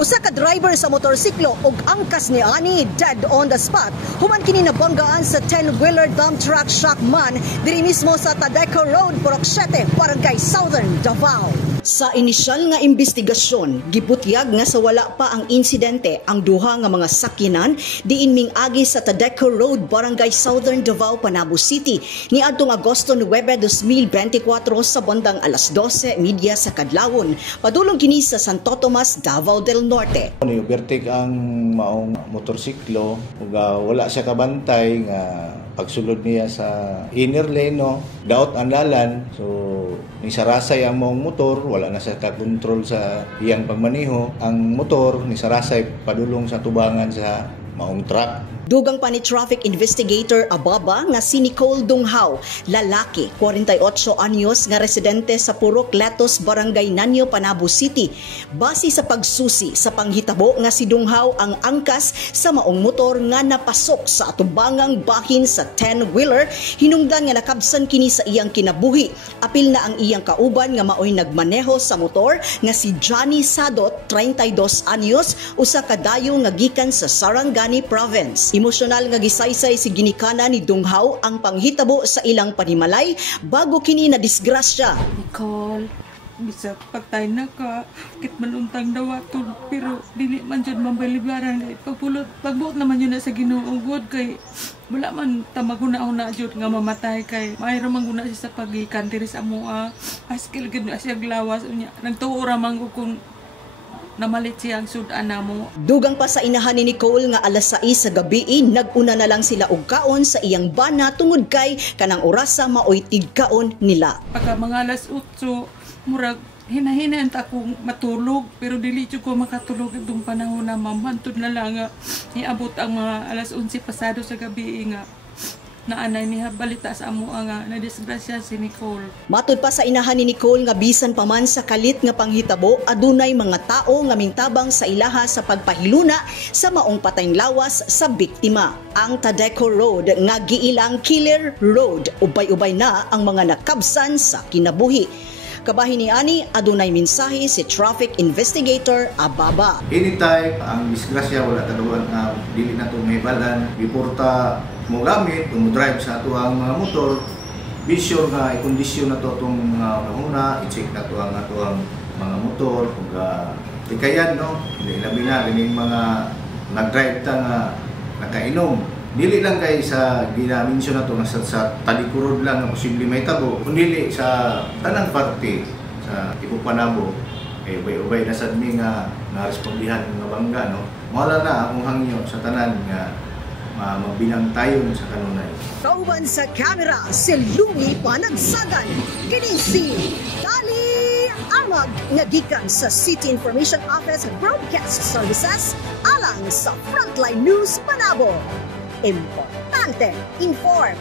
Usa ka driver sa motorsiklo ug angkas ni ani dead on the spot human kini nabanggaan sa 10-wheeler dump truck shock man diri mismo sa Tadeco Road, Purok 7, Barangay Southern, Davao. Sa inisyal nga investigasyon, gibutyag nga sa wala pa ang insidente ang duha nga mga sakyanan diin ming-agi sa Tadeco Road, Barangay Southern, Davao, Panabo City niadtong Agosto 9, 2024 sa bandang alas 12:30 sa kadlawon. Padulong kini sa Santo Tomas, Davao del Norte. Overtake ang maong motorsiklo ug wala siya kabantay nga pagsulod niya sa inner lane, no, daot ang dalan, so nisarasay ang maong motor, wala na siya ka-control sa iyang pagmaneho, ang motor nisarasay padulong sa tubangan sa maong truck. Dugang pa ni traffic investigator Ababa nga si Nicole Dunghaw, lalaki, 48 anyos nga residente sa Purok Letos, Barangay Nanyo, Panabo City. Base sa pagsusi sa panghitabo nga si Dunghaw ang angkas sa maong motor nga napasok sa atubangang bahin sa 10-wheeler, hinungdan nga nakabsan kini sa iyang kinabuhi. Apil na ang iyang kauban nga maoy nagmaneho sa motor nga si Johnny Sadot, 32 anyos, usa ka dayo nga gikan sa Sarangani Province. Emosyonal nga gisaysay si ginikana ni Dunghaw ang panghitabo sa ilang panimalay bago kini na disgrasya. Nicole, bisa patay na ka, kit manuntang dawaton, pero dili man dyan mambalibaran. Pagbuot naman yun na sa ginuugod kay wala man tamaguna-una dyan nga mamatay kay mayroon man guna siya sa pagikan diri sa mua. Askil gid na siya glawas unya. Nagtuura man ko kung namalit siya ang sudan na mo. Dugang pa sa inahan ni Nicole nga alas 6 sa gabi, naguna na lang sila og kaon sa iyang bana tungod kay kanang orasa maoy tigkaon nila. Pagka mga alas 8, murag hinahinant akong matulog pero dili jud ko makatulog itong panahon na mamantod na lang nga iabot ang mga alas 11 pasado sa gabi nga naanay niya balita sa amo nga nadisgrasya si Nicole. Matud pa sa inahan ni Nicole nga bisan pa man sa kalit nga panghitabo, adunay mga tao nga mintabang sa ilaha sa pagpahiluna sa maong patayng lawas sa biktima. Ang Tadeco Road nga giilang Killer Road, ubay-ubay na ang mga nakabsan sa kinabuhi. Kabahin ni ani, adunay mensahe si traffic investigator Ababa. Anytime ang disgrasya wala taduan nga dili na to mahibalan, reporta mo gamit, mo drive sa ato ang mga motor, be sure nga i-kondisyon na to itong una, i-check na to ang ato ang mga motor, kung ikayan, no, hindi labi na, ganing mga nag-drive ta nga nakainom. Dili lang kay sa ginaminsyon na to nga sa talikurod lang na posible may tabo, kundi sa tanang parte sa Ibu Panabo, ubay-ubay na sad mi nga respondihan nga bangga, no. Mawala na akong hangyo sa tanan nga mabilang tayo sa kanunay. Kauban sa kamera si Louie Panagsagan, kini si Dali Amag nga gikan sa City Information Office Broadcast Services alang sa Frontline News Panabo. Importante, informed,